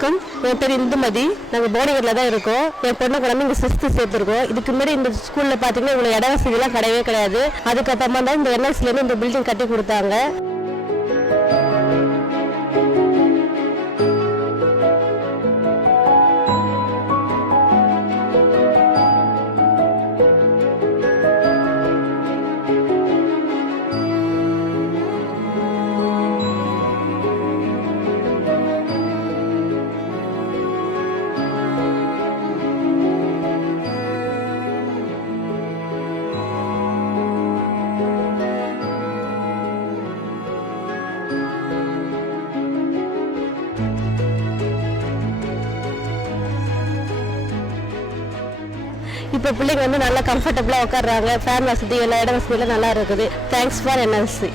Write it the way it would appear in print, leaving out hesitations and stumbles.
வணக்கம், என் பேர் இந்துமதி. நாங்கள் போர்டிங்கில் தான் இருக்கோம். என் பொண்ணை கிளம்பி இங்கே 6th சேர்த்துருக்கோம். இதுக்கு முன்னாடி இந்த ஸ்கூலில் பார்த்தீங்கன்னா இவ்வளோ இட வசதிலாம் கிடையவே கிடையாது. அதுக்கப்புறமா தான் இந்த என்எஸ்சிலேருந்து இந்த பில்டிங் கட்டி கொடுத்தாங்க. இப்போ பிள்ளைங்க வந்து நல்லா கம்ஃபர்டபுளாக உட்காடுறாங்க. ஃபேன் வசதி, எல்லா இட வசதியெல்லாம் நல்லா இருக்குது. Thanks for NLC.